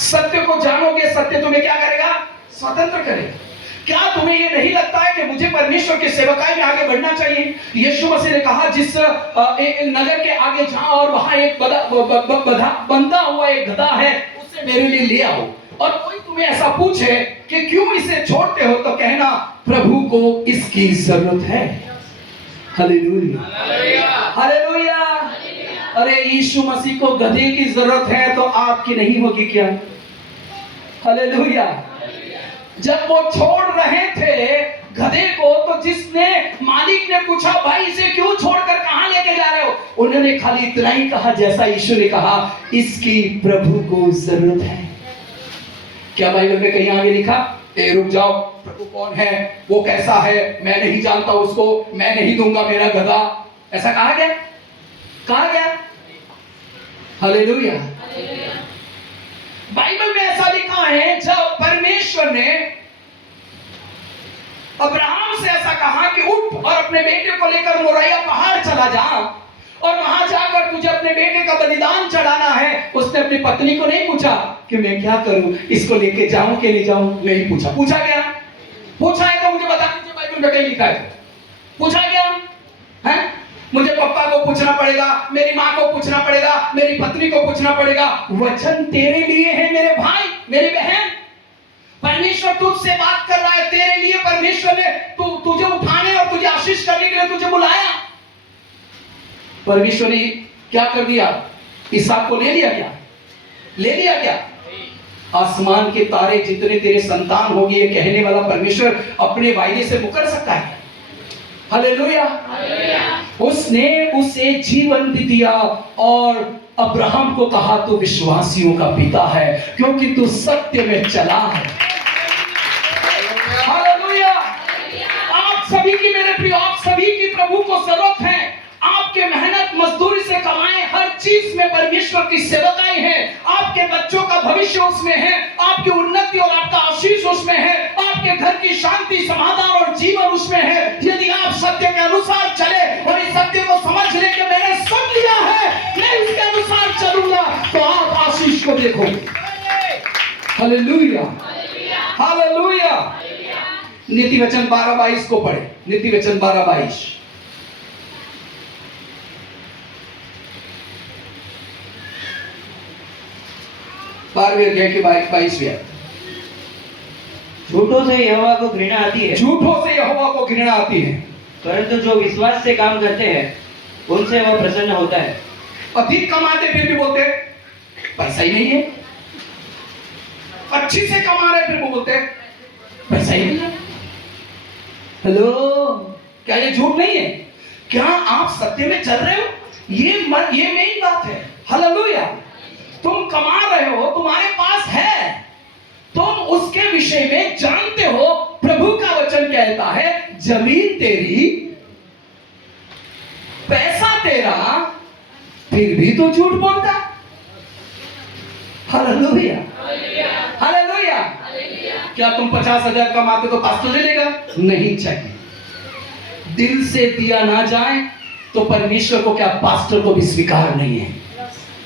सत्य को जानोगे, सत्य तुम्हें क्या करेगा? स्वतंत्र करेगा। क्या तुम्हें ये नहीं लगता है कि मुझे परमेश्वर की सेवकाई में आगे बढ़ना चाहिए? यीशु मसीह ने कहा, जिस नगर के आगे जाओ और वहां एक बंधा हुआ एक गधा है, उससे मेरे लिए ले आओ। और कोई तुम्हें ऐसा पूछे कि क्यों इसे छोड़ते हो, तो कहना प्रभु को इसकी जरूरत है। Hallelujah, hallelujah. अरे यीशु मसीह को गधे की जरूरत है तो आपकी नहीं होगी क्या? हालेलुया। जब वो छोड़ रहे थे गधे को, तो जिसने मालिक ने पूछा, भाई इसे क्यों छोड़कर कहां लेके जा रहे हो? उन्होंने खाली इतना ही कहा जैसा यीशु ने कहा, इसकी प्रभु को जरूरत है। क्या बाइबल में कहीं आगे लिखा, ए रुक जाओ, प्रभु कौन है, वो कैसा है, मैं नहीं जानता उसको, मैं नहीं दूंगा मेरा गधा? ऐसा कहा गया? कहा गया? हालेलुया। बाइबल में ऐसा लिखा है, जब परमेश्वर ने अब्राहम से ऐसा कहा कि उठ और अपने बेटे को लेकर मोरिया पहाड़ चला जा, और वहां जाकर तुझे अपने बेटे का बलिदान चढ़ाना है। उसने अपनी पत्नी को नहीं पूछा कि मैं क्या करूं, इसको लेके जाऊं कि नहीं जाऊं, नहीं पूछा। पूछा गया? पूछा है तो मुझे बता दीजिए बाइबल में कहीं लिखा है? पूछा गया है? मुझे पापा को पूछना पड़ेगा, मेरी माँ को पूछना पड़ेगा, मेरी पत्नी को पूछना पड़ेगा? वचन तेरे लिए है मेरे भाई, मेरी बहन। परमेश्वर तुझसे बात कर रहा है, तेरे लिए परमेश्वर ने तुझे उठाने और तुझे आशीष करने के लिए तुझे बुलाया। परमेश्वर ने क्या कर दिया? इसहाक को ले लिया क्या? ले लिया क्या? आसमान के तारे जितने तेरे संतान होगी, ये कहने वाला परमेश्वर अपने वायदे से मुकर सकता है? हालेलुया। उसने उसे जीवन भी दिया और अब्राहम को कहा तू विश्वासियों का पिता है, क्योंकि तू सत्य में चला है। हालेलुया। आप सभी की, मेरे प्रिय, आप सभी की प्रभु को जरूरत है। आपके मेहनत मजदूरी से कमाए हर चीज में परमेश्वर की सेवकाई है। आपके बच्चों का भविष्य उसमें है, आपकी उन्नति और आपका आशीष उसमें है, आपके घर की शांति, समाधान और जीवन उसमें है। यदि आप सत्य के अनुसार चले और इस सत्य को समझ ले कि मैंने सुन लिया है, मैं इसके अनुसार चलूंगा, तो आप आशीष को देखोगे। Hallelujah, hallelujah. नीति वचन 12:22 को पढ़े। नीति वचन 12:22। झूठों से यहोवा को घृणा आती है, झूठों से यहोवा को घृणा आती है, परंतु जो विश्वास से काम करते हैं उनसे वह प्रसन्न होता है। अधिक कमाते फिर भी बोलते पैसा ही नहीं है, अच्छी से कमा रहे फिर वो बोलते पैसा ही नहीं है। हेलो, क्या ये झूठ नहीं है? क्या आप सत्य में चल रहे हो? ये मेन बात है। हालेलुया। तुम कमा रहे हो, तुम्हारे पास है, तुम उसके विषय में जानते हो। प्रभु का वचन कहता है, जमीन तेरी, पैसा तेरा, फिर भी तो झूठ बोलता। Hallelujah, hallelujah. क्या तुम 50,000 कमाते तो पास्टर ले लेगा? नहीं चाहिए। दिल से दिया ना जाए तो परमेश्वर को क्या, पास्टर को भी स्वीकार नहीं है।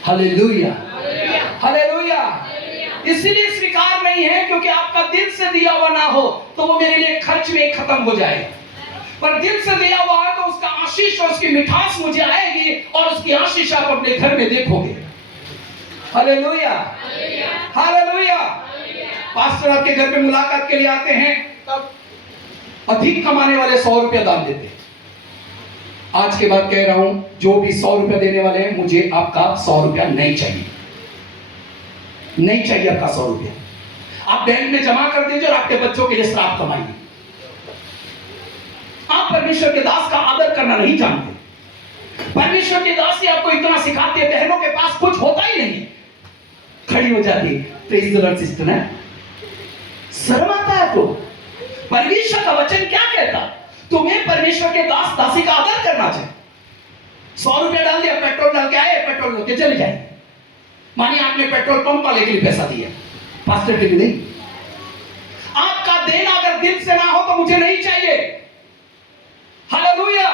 हालेलुया। हालेलुया। इसलिए स्वीकार नहीं है क्योंकि आपका दिल से दिया हुआ ना हो तो वो मेरे लिए खर्च में खत्म हो जाएगा, पर दिल से दिया हुआ है तो उसका आशीष और उसकी मिठास मुझे आएगी और उसकी आशीष आप अपने घर में देखोगे। Hallelujah, hallelujah. पास्टर आपके घर में मुलाकात के लिए आते हैं, तब अधिक कमाने वाले 100 रुपया दान देते हैं। आज के बाद कह रहा हूं, जो भी 100 रुपया देने वाले हैं, मुझे आपका 100 रुपया नहीं चाहिए, नहीं चाहिए आपका 100 रुपया। आप बैंक में जमा कर दीजिए और आपके बच्चों के लिए श्राप कमाइए। आप परमेश्वर के दास का आदर करना नहीं जानते। परमेश्वर के दास ही आपको इतना सिखाते हैं, बहनों के पास कुछ होता ही नहीं, खड़ी हो जाती प्रेज द लॉर्ड सिस्टर है, शर्म आता है आपको। परमेश्वर का वचन क्या कहता? तुम्हें परमेश्वर के दास दासी का आदर करना चाहिए। 100 रुपया डाल दिया, पेट्रोल डाल के आए, पेट्रोल लेके चले जाए। मानिए आपने पेट्रोल पंप वाले के लिए पैसा दिया, पास्टर के लिए नहीं। आपका देना अगर दिल से ना हो तो मुझे नहीं चाहिए। हालेलुया।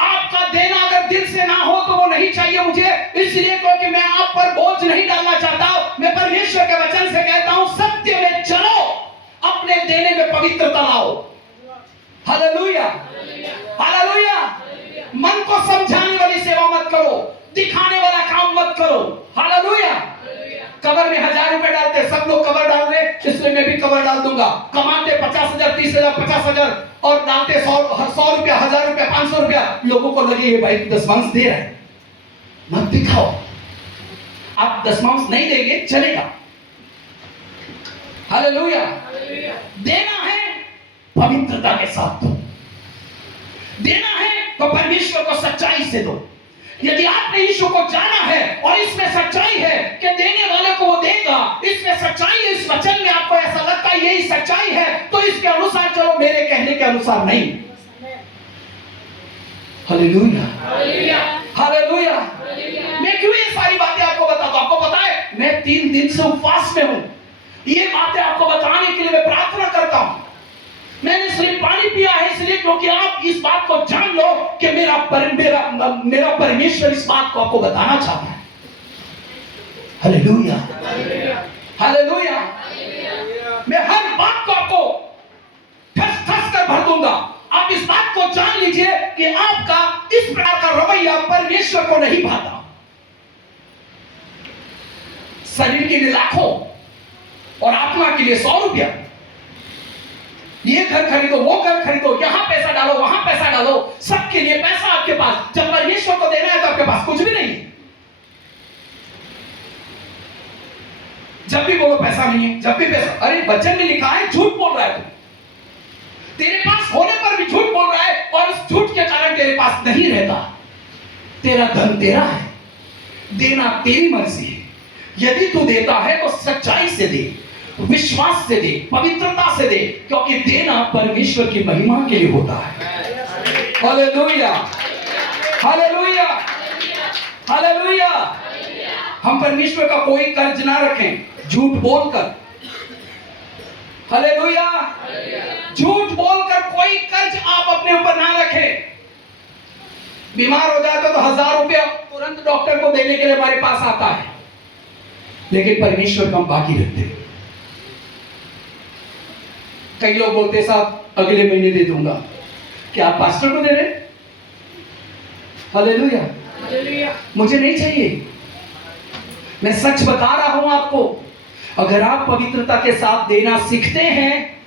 आपका देना अगर दिल से ना हो तो वो नहीं चाहिए मुझे, इसलिए क्योंकि मैं आप पर बोझ नहीं डालना चाहता। मैं परमेश्वर के वचन से कहता हूं, सत्य में चलो, अपने देने में पवित्रता लाओ। Hallelujah, hallelujah. मन को समझाने वाली सेवा मत करो, दिखाने वाला काम मत करो। हालेलुया। कवर में 1000 रुपए डालते, सब लोग कवर डाल रहे, इसलिए मैं भी कवर डाल दूंगा। कमाते 50,000, 30,000, 50,000 और डालते 100 रुपया, 1000 रुपया, 500 रुपया। लोगों को लगे ये भाई दशमांश दे रहा है, मत दिखाओ। आप दशमांश नहीं देंगे चलेगा। हालेलुया। देना है पवित्रता के साथ दो, देना है तो परमेश्वर को सच्चाई से दो। यदि आपने यीशु को जाना है और इसमें सच्चाई है कि देने वाले को वो देगा, इसमें सच्चाई है, इस वचन में आपको ऐसा लगता है यही सच्चाई है, तो इसके अनुसार चलो, मेरे कहने के अनुसार नहीं। Hallelujah, hallelujah. मैं क्यों ये सारी बातें आपको बताता हूं? आपको पता है मैं 3 दिन से उपवास में हूं। ये बातें आपको बताने के लिए मैं प्रार्थना करता हूं। मैंने सिर्फ पानी पिया है इसलिए क्योंकि आप इस बात को जान लो कि मेरा परमेश्वर इस बात को आपको बताना चाहता है। Hallelujah, hallelujah. मैं हर बात को आपको ठस ठस कर भर दूंगा। आप इस बात को जान लीजिए कि आपका इस प्रकार का रवैया परमेश्वर को नहीं भाता। शरीर के लिए लाखों और आत्मा के लिए 100 रुपया। ये घर खरीदो, वो घर खरीदो, यहां पैसा डालो, वहां पैसा डालो, सबके लिए पैसा आपके पास। जब परमेश्वर को देना है तो आपके पास कुछ भी नहीं है। जब भी बोलो पैसा नहीं है, जब भी पैसा, अरे वचन में लिखा है झूठ बोल रहा है तू। तेरे पास होने पर भी झूठ बोल रहा है और उस झूठ के कारण तेरे पास नहीं रहता। तेरा धन तेरा है, देना तेरी मर्जी है। यदि तू देता है तो सच्चाई से दे, विश्वास से दे, पवित्रता से दे, क्योंकि देना परमेश्वर की महिमा के लिए होता है। Hallelujah, hallelujah, hallelujah. हम परमेश्वर का कोई कर्ज ना रखें झूठ बोलकर। हालेलुया। झूठ बोलकर कोई कर्ज आप अपने ऊपर ना रखें। बीमार हो जाते तो 1000 रुपया तुरंत डॉक्टर को देने के लिए हमारे पास आता है, लेकिन परमेश्वर को हम बाकी रखते हैं। कई लोग बोलते साहब अगले महीने दे दूंगा, क्या आप पास्टर को दे रहे? हालेलुया, मुझे नहीं चाहिए। मैं सच बता रहा हूं आपको, अगर आप पवित्रता के साथ देना सीखते हैं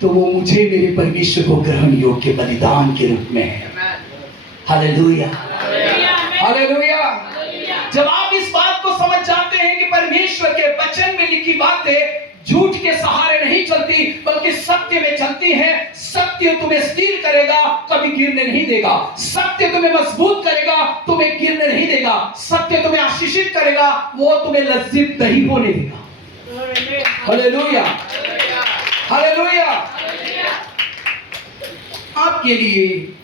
तो वो मुझे, मेरे परमेश्वर को ग्रहण योग्य बलिदान के रूप में है। Hallelujah, hallelujah. जब आप इस बात को समझ जाते हैं कि परमेश्वर के वचन में लिखी बातें झूठ के सहारे नहीं चलती बल्कि सत्य में चलती हैं, सत्य तुम्हें स्थिर करेगा, कभी गिरने नहीं देगा। सत्य तुम्हें मजबूत करेगा, तुम्हें गिरने नहीं देगा। सत्य तुम्हें आशीषित करेगा, वो तुम्हें लज्जित नहीं होने देगा। Hallelujah, hallelujah. आपके लिए,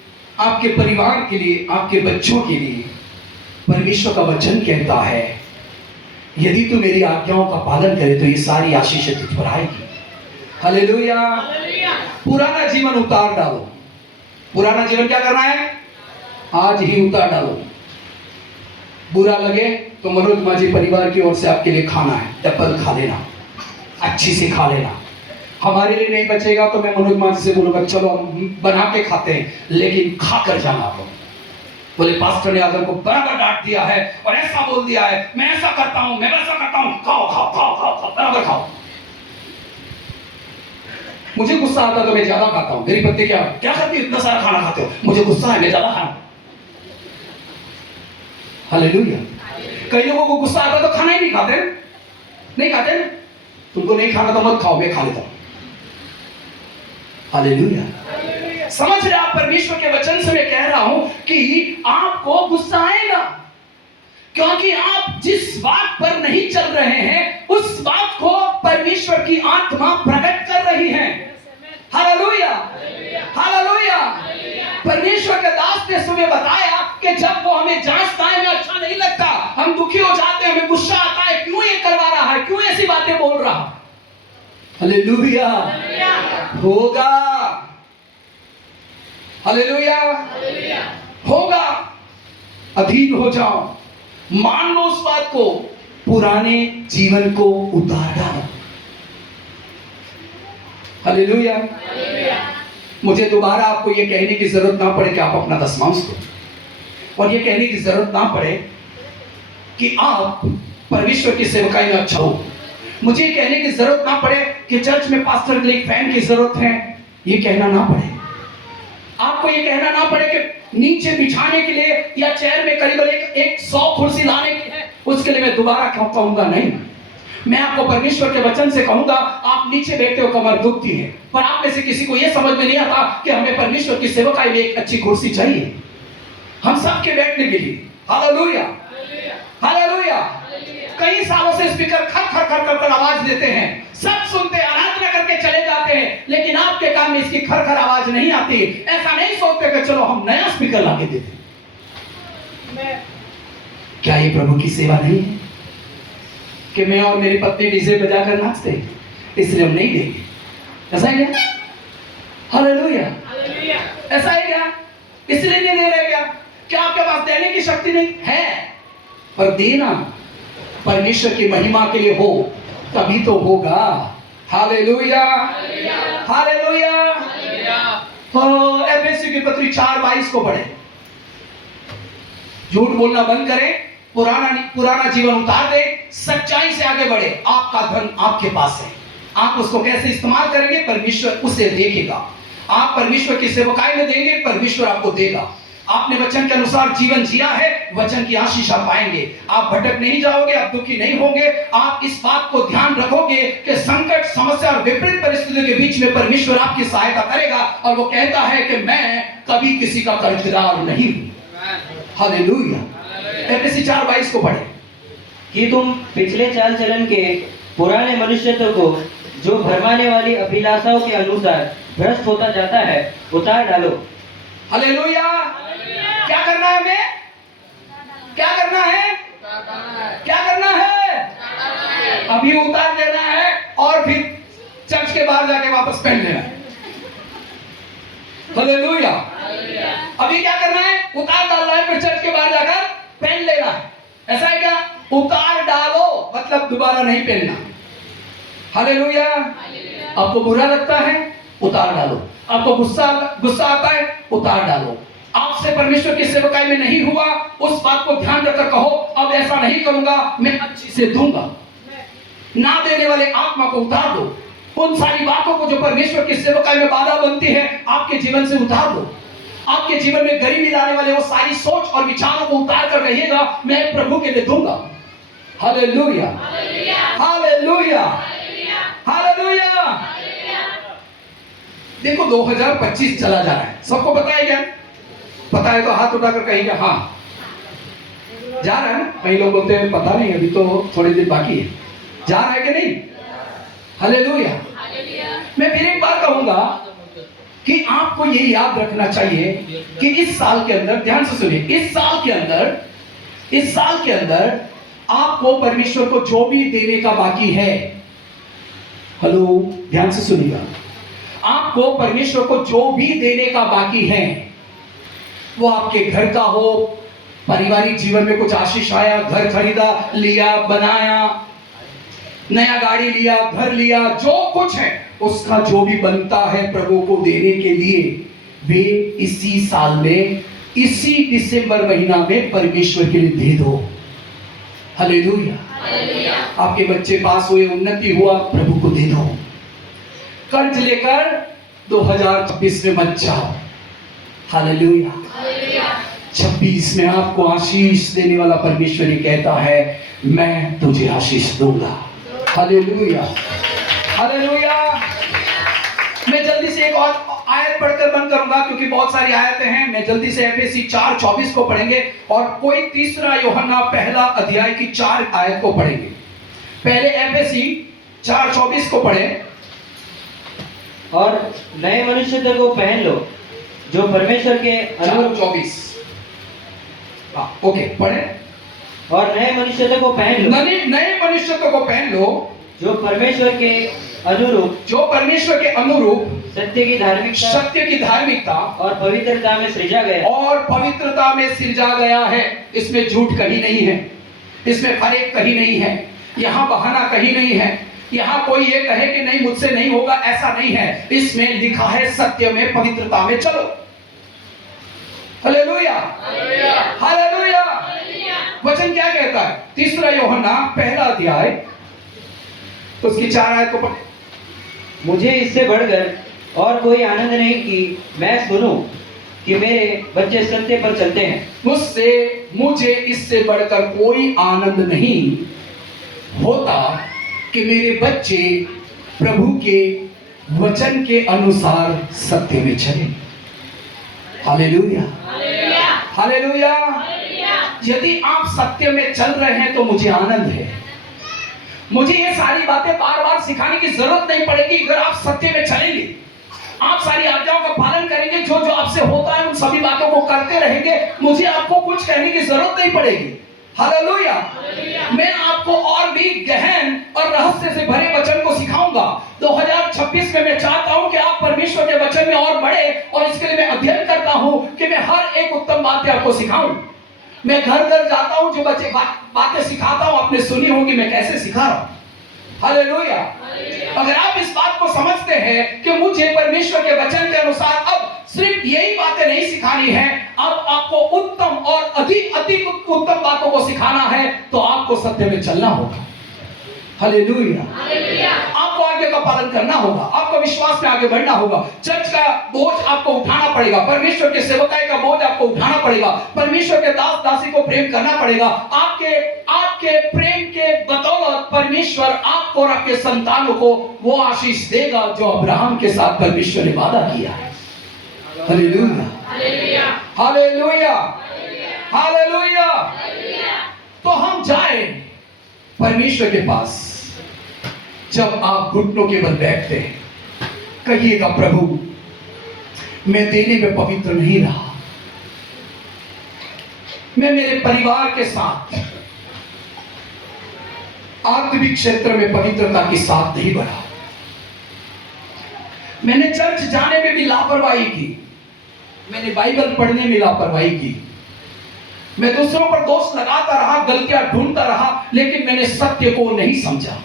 आपके परिवार के लिए, आपके बच्चों के लिए परमेश्वर का वचन कहता है, यदि तू मेरी आज्ञाओं का पालन करे तो ये सारी आशीषें तुझ पर आएगी। हालेलुया। पुराना जीवन उतार डालो। पुराना जीवन क्या करना है? आज ही उतार डालो। बुरा लगे तो मनोज माझी परिवार की ओर से आपके लिए खाना है, एप्पल खा लेना, अच्छी से खा लेना। हमारे लिए नहीं बचेगा तो मैं मनोज माझी से बोलूंगा चलो हम बना के खाते हैं, लेकिन खा कर जाना आप। बोले पास्टर ने आदम को बराबर डांट दिया है और ऐसा बोल दिया है, मैं ऐसा करता हूं, मैं वैसा करता हूं, खाओ खाओ खाओ खाओ खाओ, बराबर खाओ। मुझे गुस्सा आता तो मैं ज्यादा खाता हूं। मेरी पत्नी क्या क्या करती है, इतना सारा खाना खाते हो, मुझे गुस्सा है मैं ज्यादा खाऊं। हालेलुया। कई लोगों को गुस्सा आता तो खाना ही नहीं खाते, नहीं खाते। तुमको नहीं खाना तो मत खाओ, मैं खा लेता हूं। हालेलुया। समझ रहे आप? परमेश्वर के वचन से मैं कह रहा हूं कि आपको गुस्सा आएगा, क्योंकि आप जिस बात पर नहीं चल रहे हैं उस बात को परमेश्वर की आत्मा प्रकट कर रही है। Hallelujah, hallelujah. परमेश्वर के दास ने सुबह बताया कि जब वो हमें जांचता है, हमें अच्छा नहीं लगता, हम दुखी हो जाते हैं, हमें गुस्सा आता है, क्यों ये करवा रहा है, क्यों ऐसी बातें बोल रहा है। हालेलुया। होगा, हालेलुया, होगा। अधीन हो जाओ, मान लो उस बात को, पुराने जीवन को उतार डालो। हालेलुया। मुझे दोबारा आपको यह कहने की जरूरत ना पड़े कि आप अपना दशमांश दो, और यह कहने की जरूरत ना पड़े कि आप परमेश्वर की सेवकाई में अच्छा हो। मुझे ये कहने की जरूरत ना पड़े कि चर्च में पास्टर के लिए एक फैन की जरूरत है, ये कहना ना पड़े। आपको ये कहना ना पड़े कि नीचे बिछाने के लिए या चेयर में करीब एक 100 कुर्सी लाने की है, उसके लिए मैं दोबारा क्यों कहूंगा? नहीं, मैं आपको परमेश्वर के वचन से कहूंगा, आप नीचे बैठते हो, कमर दुखती है, पर आप में से किसी को यह समझ में नहीं आता कि हमें परमेश्वर की सेवकाई में एक अच्छी कुर्सी चाहिए हम सबके बैठने के लिए। Hallelujah, hallelujah. कई सालों से स्पीकर खर खर खर कर कर आवाज देते हैं, सब सुनते हैं, आराधना करके चले जाते हैं, लेकिन आपके कान में इसकी खर खर आवाज नहीं आती। ऐसा नहीं सोचते कि चलो हम नया स्पीकर लाके देते। क्या ये प्रभु की सेवा नहीं है कि मैं और मेरी पत्नी डीजे बजाकर नाचते, इसलिए हम नहीं देंगे? ऐसा है क्या? हालेलुया, ऐसा है क्या? इसलिए नहीं दे रहे क्या? क्या आपके पास देने की शक्ति नहीं है? पर देना परमेश्वर की महिमा के लिए हो, तभी तो होगा। Hallelujah, hallelujah. तो एफएससी की पत्री 4:22 को पढ़े। झूठ बोलना बंद करें, पुराना जीवन उतार दे, सच्चाई से आगे बढ़े। आपका धन आपके पास है, आप उसको कैसे इस्तेमाल करेंगे परमेश्वर उसे देखेगा। आप परमेश्वर की सेवकाई में देंगे, परमेश्वर आपको देगा। आपने वचन के अनुसार जीवन जिया है, वचन की आशीष आप पाएंगे। आप भटक नहीं जाओगे, आप दुखी नहीं होंगे। आप इस बात को ध्यान रखोगे कि संकट, समस्या और विपरीत परिस्थितियों के बीच में परमेश्वर आपकी सहायता करेगा, और वो कहता है कि मैं कभी किसी का कर्जदार नहीं हूं। हालेलुया। एफएससी 4:22 को पढ़े कि तुम पिछले चाल चलन के पुराने मनुष्यत्व को, जो भरमाने वाली अभिलाषाओं के अनुसार भ्रष्ट होता जाता है, उतार डालो। हालेलुया। क्या करना है? हमें क्या करना है? क्या करना है? अभी उतार देना है और फिर चर्च के बाहर जाके वापस पहन लेना है। हालेलुया। अभी क्या करना है? उतार डालना है, फिर चर्च के बाहर जाकर पहन लेना है। ऐसा है क्या? उतार डालो मतलब दोबारा नहीं पहनना। हालेलुया। आपको बुरा लगता है, उतार डालो। आपको गुस्सा आता है, उतार डालो। आपसे परमेश्वर की सेवकाई में नहीं हुआ, उस बात को ध्यान रखकर कहो, अब ऐसा नहीं करूंगा, मैं अच्छी से दूंगा। ना देने वाले आत्मा को उतार दो। उन सारी बातों को जो परमेश्वर की सेवकाई में बाधा बनती है, आपके जीवन से उतार दो। आपके जीवन में गरीबी लाने वाले वो सारी सोच और विचारों को उतार कर कहिएगा, मैं प्रभु के लिए दूंगा। Hallelujah, hallelujah, hallelujah. देखो 2025 चला जा रहा है, सबको पता है क्या? पता है तो हाथ उठाकर कहेंगे हाँ, जा रहा है ना। कई लोग बोलते हैं पता नहीं, अभी तो थोड़ी दिन बाकी है। जा रहा है कि नहीं? हालेलुया। मैं फिर एक बार कहूंगा कि आपको ये याद रखना चाहिए कि इस साल के अंदर, ध्यान से सुनिए, इस साल के अंदर आपको परमेश्वर को जो भी देने का बाकी है, हेलो ध्यान से सुनिएगा, आपको परमेश्वर को जो भी देने का बाकी है, वो आपके घर का हो, पारिवारिक जीवन में कुछ आशीष आया, घर खरीदा, लिया, बनाया, नया गाड़ी लिया, घर लिया, जो कुछ है उसका जो भी बनता है प्रभु को देने के लिए, वे इसी साल में, इसी दिसंबर महीना में परमेश्वर के लिए दे दो। हालेलुया। आपके बच्चे पास हुए, उन्नति हुआ, प्रभु को दे दो। कर्ज लेकर 2026 में मत जाओ। हालेलुया। 26 में आपको आशीष देने वाला परमेश्वर ये कहता है, मैं तुझे आशीष दूंगा। Hallelujah, hallelujah. मैं जल्दी से एक और आयत पढ़कर बंद करूंगा, क्योंकि बहुत सारी आयतें हैं। मैं जल्दी से एफएसी 4:24 को पढ़ेंगे और कोई तीसरा यूहन्ना पहला अध्याय की 4 आयत को पढ़ेंगे। पहले एफएसी 4:24 को पढ़ें। और नए मनुष्यत्व को पहन लो, जो परमेश्वर के 4:24। ओके, पढ़े। और नए मनुष्यत्व को पहन लो, नए मनुष्यत्व को पहन लो, जो परमेश्वर के अनुरूप, जो परमेश्वर के अनुरूप सत्य की धार्मिकता और पवित्रता में सृजा गया है। इसमें झूठ कहीं नहीं है, इसमें फरेब कहीं नहीं है, यहाँ बहाना कहीं नहीं है, यहाँ कोई ये कहे कि नहीं मुझसे नहीं होगा, ऐसा नहीं है। इसमें लिखा है सत्य में, पवित्रता में चलो। Hallelujah, hallelujah. वचन क्या कहता है? तीसरा यूहन्ना पहला अध्याय उसकी 4 आयत को पढ़े। मुझे इससे बढ़कर और कोई आनंद नहीं कि मैं सुनूं कि मेरे बच्चे सत्य पर चलते हैं। मुझे इससे बढ़कर कोई आनंद नहीं होता कि मेरे बच्चे प्रभु के वचन के अनुसार सत्य में चले। Hallelujah, hallelujah. यदि आप सत्य में चल रहे हैं तो मुझे आनंद है। मुझे ये सारी बातें बार बार सिखाने की जरूरत नहीं पड़ेगी। अगर आप सत्य में चलेंगे, आप सारी आज्ञाओं का पालन करेंगे, जो जो आपसे होता है उन सभी बातों को करते रहेंगे, मुझे आपको कुछ कहने की जरूरत नहीं पड़ेगी। हालेलुया। मैं आपको और भी गहन और रहस्य से भरे वचन को सिखाऊंगा। 2026 में मैं चाहता हूं कि आप परमेश्वर के वचन में और बढ़े, और इसके लिए मैं अध्ययन करता हूं कि मैं हर एक उत्तम बातें आपको सिखाऊं। मैं घर घर जाता हूं, जो बच्चे बातें सिखाता हूं, आपने सुनी होगी मैं कैसे सिखा रहा हूं। हालेलुया। अगर आप इस बात को समझते हैं कि मुझे परमेश्वर के वचन के अनुसार अब सिर्फ यही बातें नहीं सिखानी है, अब आपको उत्तम और अधिक उत्तम बातों को सिखाना है, तो आपको सत्य में चलना होगा। हालेलुया। आपको आज्ञा का पालन करना होगा, आपको विश्वास में आगे बढ़ना होगा। चर्च का बोझ आपको उठाना पड़ेगा, परमेश्वर के सेवकाई का बोझ आपको उठाना पड़ेगा, परमेश्वर के दास दासी को प्रेम करना पड़ेगा। आपके प्रेम के बदौलत परमेश्वर आपको और आपके संतानों को वो आशीष देगा जो अब्राहम के साथ परमेश्वर ने वादा किया है। Hallelujah, hallelujah, hallelujah. तो हम जाए परमेश्वर के पास। जब आप घुटनों के बल बैठते हैं, कहिएगा, प्रभु मैं देने में पवित्र नहीं रहा, मैं मेरे परिवार के साथ आत्मिक क्षेत्र में पवित्रता के साथ नहीं बढ़ा, मैंने चर्च जाने में भी लापरवाही की, मैंने बाइबल पढ़ने में लापरवाही की, मैं दूसरों पर दोष लगाता रहा, गलतियां ढूंढता रहा, लेकिन मैंने सत्य को नहीं समझा,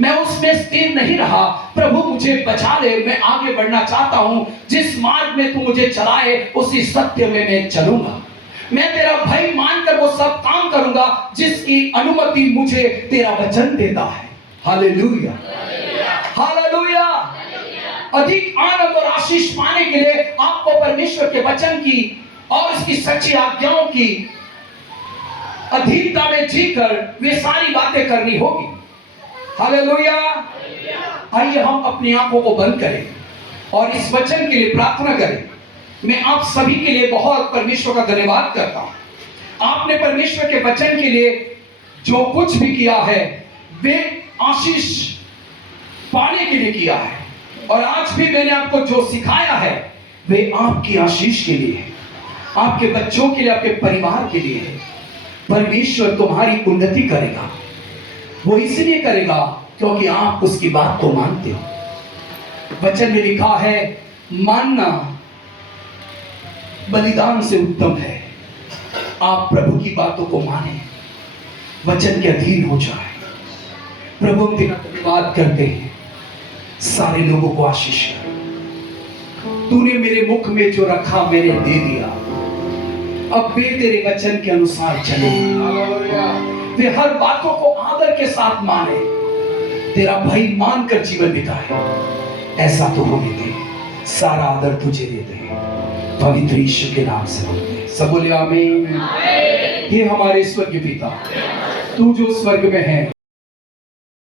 मैं उसमें स्थिर नहीं रहा। प्रभु मुझे बचा ले, मैं आगे बढ़ना चाहता हूं। जिस मार्ग में तू मुझे चलाए उसी सत्य में मैं चलूंगा। मैं तेरा भय मानकर वो सब काम करूंगा जिसकी अनुमति मुझे तेरा वचन देता है। Hallelujah, hallelujah. अधिक आनंद और आशीष पाने के लिए आपको परमेश्वर के वचन की और इसकी सच्ची आज्ञाओं की अधीनता में जीकर वे सारी बातें करनी होगी। हालेलुया। आइए हम अपनी आंखों को बंद करें और इस वचन के लिए प्रार्थना करें। मैं आप सभी के लिए बहुत परमेश्वर का धन्यवाद करता हूं। आपने परमेश्वर के वचन के लिए जो कुछ भी किया है वे आशीष पाने के लिए किया है, और आज भी मैंने आपको जो सिखाया है वे आपकी आशीष के लिए है, आपके बच्चों के लिए, आपके परिवार के लिए है। परमेश्वर तुम्हारी उन्नति करेगा, वो इसलिए करेगा क्योंकि आप उसकी बात को मानते हो। वचन में लिखा है, मानना बलिदान से उत्तम है। आप प्रभु की बातों को माने, वचन के अधीन हो जाए। प्रभु हम तेरा धन्यवाद करते हैं, सारे लोगों को आशीष कर। तूने मेरे मुख में जो रखा मैंने दे दिया, अब वे तेरे वचन के अनुसार चले, वे हर बातों को आदर के साथ माने, तेरा भय मानकर जीवन बिताए। ऐसा तो होने दे, सारा आदर तुझे देते हैं, पवित्र यीशु के नाम से बोलते हैं। सब बोले आमीन। हे हमारे स्वर्गीय पिता, तू जो स्वर्ग में है